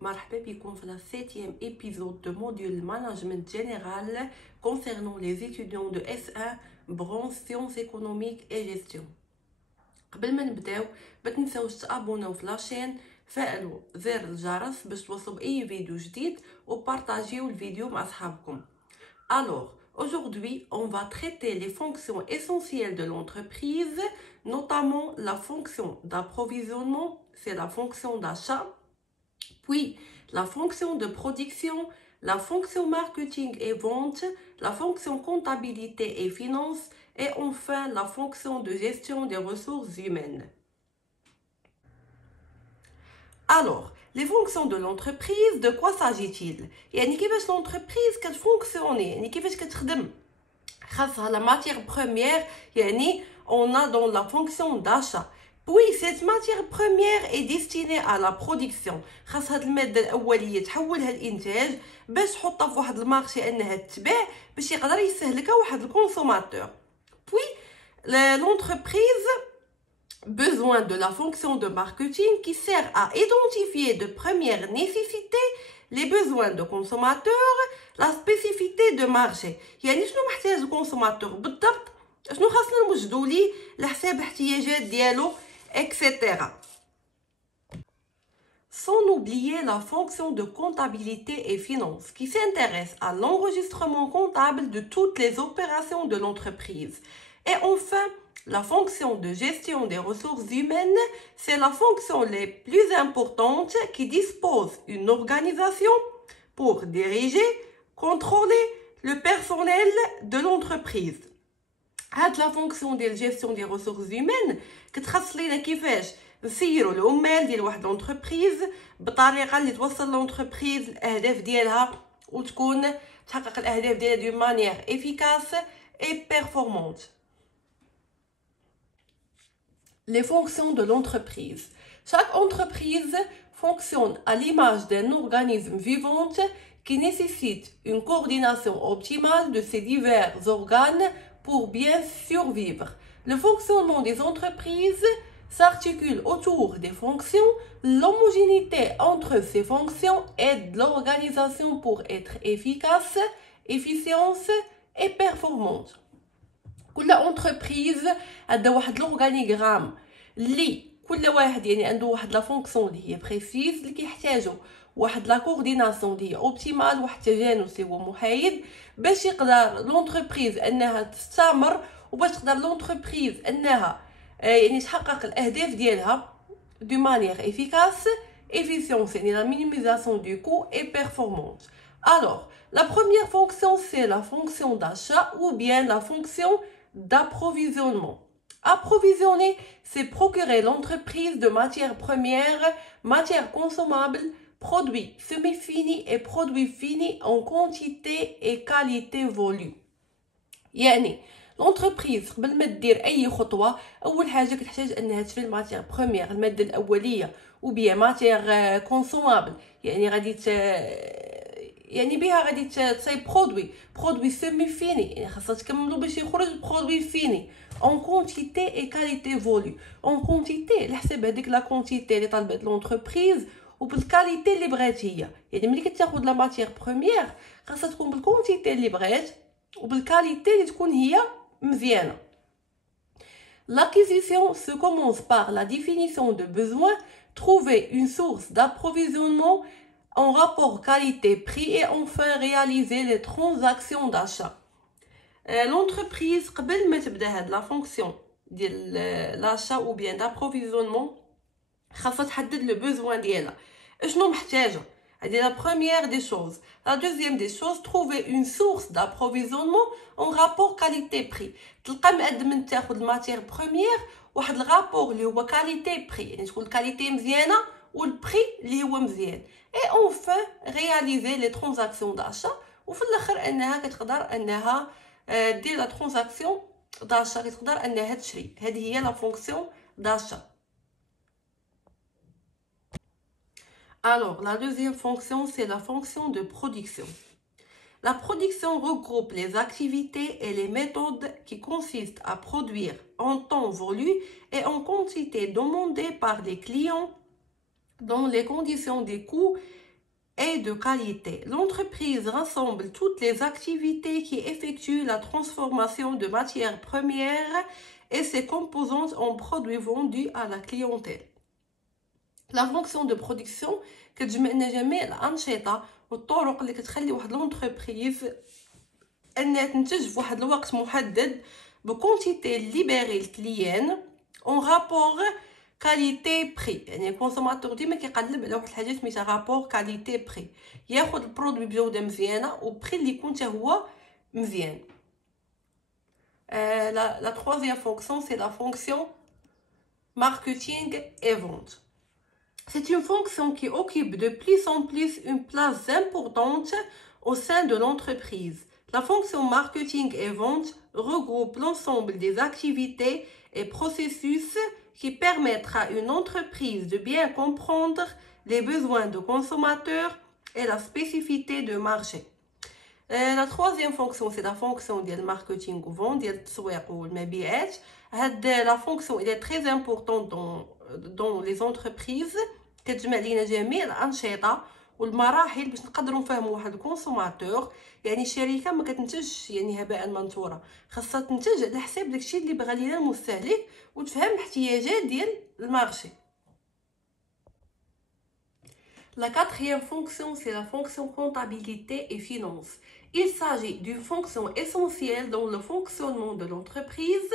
مرحبا بكم في la 7e épisode de module management général concernant les étudiants de S1 branche sciences économiques et gestion. قبل ما نبداو ما تنساوش تابوناو في لاشين، فعلوا زر الجرس باش توصلوا باي فيديو جديد وبارطاجيو الفيديو مع اصحابكم. Alors, aujourd'hui, on va traiter les fonctions essentielles de l'entreprise, notamment la fonction d'approvisionnement, c'est la fonction d'achat, puis la fonction de production, la fonction marketing et vente, la fonction comptabilité et finance, et enfin la fonction de gestion des ressources humaines. Alors, les fonctions de l'entreprise, de quoi s'agit-il? يعني كيفاش l'entreprise كتفونكسيوني، يعني كيفاش كتخدم. خاصها la matière première، يعني on a dans la fonction d'achat. Puis cette matière première est destinée à la production. خاص هاد الماده الاوليه تحولها الانتاج باش تحطها في واحد المارشي انها تتباع باش يقدر يستهلكها واحد الكونسوماتور. Puis l'entreprise besoin de la fonction de marketing qui sert à identifier de première nécessité les besoins de consommateurs, la spécificité de marché. يعني شنو محتاج الكونسوماتور بالضبط، شنو خاصنا نوجدوا ليه لحساب احتياجات ديالو etc. Sans oublier la fonction de comptabilité et finance qui s'intéresse à l'enregistrement comptable de toutes les opérations de l'entreprise. Et enfin, la fonction de gestion des ressources humaines, c'est la fonction la plus importante qui dispose une organisation pour diriger, contrôler le personnel de l'entreprise. هاد لا فونكسيون ديال جيستيون دي ريسورس هيومان كتخص لينا كيفاش نسيروا العمال ديال واحد لونتربريز بطريقه اللي توصل لونتربريز الاهداف ديالها وتكون تحقق الاهداف ديالها دو مانيير افيكاس اي بيرفورمانت. Les fonctions de l'entreprise. Chaque entreprise fonctionne à l'image d'un organisme vivant qui nécessite une coordination optimale de ces divers organes pour bien survivre. Le fonctionnement des entreprises s'articule autour des fonctions, l'homogénéité entre ces fonctions aide l'organisation pour être efficace, efficiente et performante. كل entreprise عندها واحد لورغانيغرام اللي كل واحد يعني عنده واحد لا فونكسيون اللي هي بريسيز اللي كيحتاجوا واحد لا كورديناسيون اللي هي اوبتيمال، واحد التجانس هو محايد باش يقدر لونتربريز انها تستمر وباش تقدر لونتربريز انها يعني تحقق الاهداف ديالها دو مانيير افيكاس efficience يعني la minimisation du coût et performante. Alors, la première fonction c'est la fonction d'achat ou bien la fonction d'approvisionnement. Approvisionner, c'est procurer l'entreprise de matières premières, matières consommables, produits semi-finis et produits finis en quantité et qualité voulue. يعني l'entreprise قبل ما دير اي خطوه اول حاجه كتحتاج انها تشري الماتير بروميير الماده الاوليه وبيا ماتير كونسومابل، يعني غادي يعني بها غادي تصاي برودوي سيمي فيني، يعني خاصها تكملو باش يخرج برودوي فيني اون كونتيتي اي كاليتي فوليو. اون كونتيتي على حساب هذيك لا كونتيتي اللي طالبات لونتربريز وبالكاليتي اللي بغات هي، يعني ملي كتاخذ لا ماتير بروميير خاصها تكون بالكونتيتي اللي بغات وبالكاليتي اللي تكون هي مزيانه. L'acquisition se commence par la définition de besoin, trouver une source d'approvisionnement en rapport qualité-prix et enfin réaliser les transactions d'achat. L'entreprise قبل ما تبدا هاد لا فونكسيون ديال l'achat ou bien d'approvisionnement خاصها تحدد لو بوزوان ديالها اشنو محتاجه. هذه la première des choses. La deuxième des choses, trouver une source d'approvisionnement en rapport qualité-prix. تلقى مقدم تاخذ الماتير بروميير واحد الرابور اللي هو كاليتي بري، يعني تكون الكاليتي مزيانه والبري اللي هو مزيان. اي اونفان رياليزي لي ترانزاكسيون داشا، وفي الاخر انها كتقدر انها دير لا ترانزاكسيون داشا، كتقدر انها تشري. هذه هي لا فونكسيون داشا. Alors, la deuxième fonction, c'est la fonction de production. La production regroupe les activités et les méthodes qui consistent à produire en temps voulu et en quantité demandée par les clients dans les conditions des coûts et de qualité. L'entreprise rassemble toutes les activités qui effectuent la transformation de matières premières et ses composantes en produits vendus à la clientèle. La fonction de production كتجمعنا جميع الأنشطة والطرق اللي كتخلي واحد لونتربريز أنها تنتج في واحد الوقت محدد بكونتيتي ليبري الكليان اون رابور كاليتي بري. يعني الكونسوماتور ديما كيقلب على واحد الحاجه سميتها رابور كاليتي بري، ياخذ البرودوي بجوده مزيانه وبري اللي يكون حتى هو مزيان. La troisième fonction, c'est la fonction marketing et vente. C'est une fonction qui occupe de plus en plus une place importante au sein de l'entreprise. La fonction marketing et vente regroupe l'ensemble des activités et processus qui permettent à une entreprise de bien comprendre les besoins de consommateurs et la spécificité de marché. La troisième fonction, c'est la fonction de marketing ou vente, la fonction est très importante dans les entreprises. كتجمع لينا جميع الانشطه والمراحل باش نقدروا نفهموا واحد الكونسوماتور. يعني الشركه ما كتنتجش يعني هباء منثورا، خاصها تنتج على حساب داكشي اللي بغى لينا المستهلك وتفهم الاحتياجات ديال المارشي. La quatrième fonction, c'est la fonction comptabilité et finance. Il s'agit d'une fonction essentielle dans le fonctionnement de l'entreprise.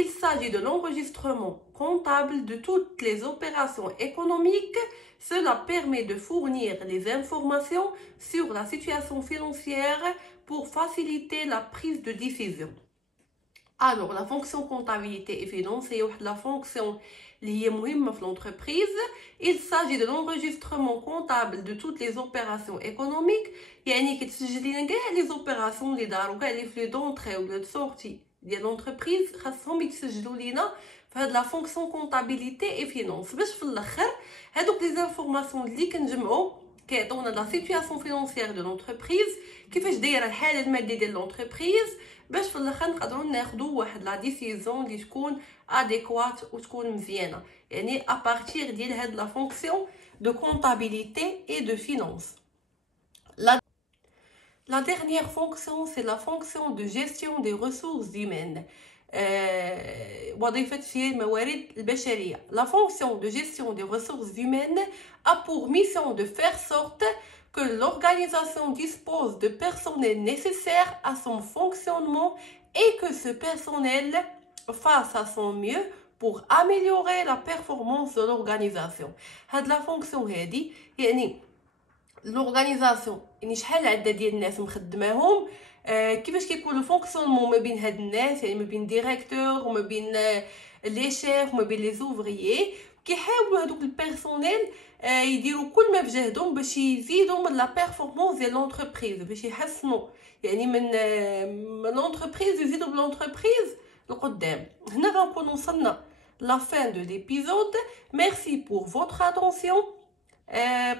Il s'agit de l'enregistrement comptable de toutes les opérations économiques. Cela permet de fournir les informations sur la situation financière pour faciliter la prise de décision. Alors, la fonction comptabilité et finance, c'est la fonction liée à l'entreprise. Il s'agit de l'enregistrement comptable de toutes les opérations économiques. يعني كتسجل لنا كاع les opérations اللي داروا كاع les flux d'entrée ou de sortie ديال l'entreprise خاصهم يتسجلوا لينا في هاد لا فونكسيون كونطابيليتي اي فينانس، باش في الاخر هادوك لي زانفورماسيون اللي كنجمعوا كيعطيونا لا سيتوياسيون فينانسيير دو لونتربريز، كيفاش دايره الحاله الماديه ديال لونتربريز، باش في الاخر نقدروا ناخذوا واحد لا ديسيزيون اللي تكون اديكوات وتكون مزيانه. يعني ابارتير ديال هاد لا فونكسيون دو كونطابيليتي اي دو فينانس. La dernière fonction, c'est la fonction de gestion des ressources humaines. La fonction de gestion des ressources humaines a pour mission de faire sorte que l'organisation dispose de personnel nécessaire à son fonctionnement et que ce personnel fasse à son mieux pour améliorer la performance de l'organisation. هاد la fonction هادي يعني لورغانيزاسيون، يعني شحال عدد ديال الناس مخدماهم، كيفاش كيكون الفونكسيونمون ما بين هاد الناس، يعني ما بين ديريكتور وما بين لي شيف وما بين لي زوفريي، كيحاولوا هذوك البيرسونيل يديروا كل ما بجهدهم باش يزيدوا من لا بيرفورمانس ديال لونتربريز، باش يحسنوا يعني من لونتربريز يزيدوا بلونتربريز لقدام. هنا غنكون وصلنا لا فين دو ليبيزود. ميرسي بور فوتر اتونسيون.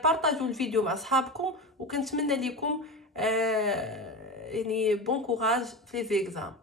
بارطاجوا الفيديو مع صحابكم وكنتمنى لكم يعني بون كوراج في لي زيكزام.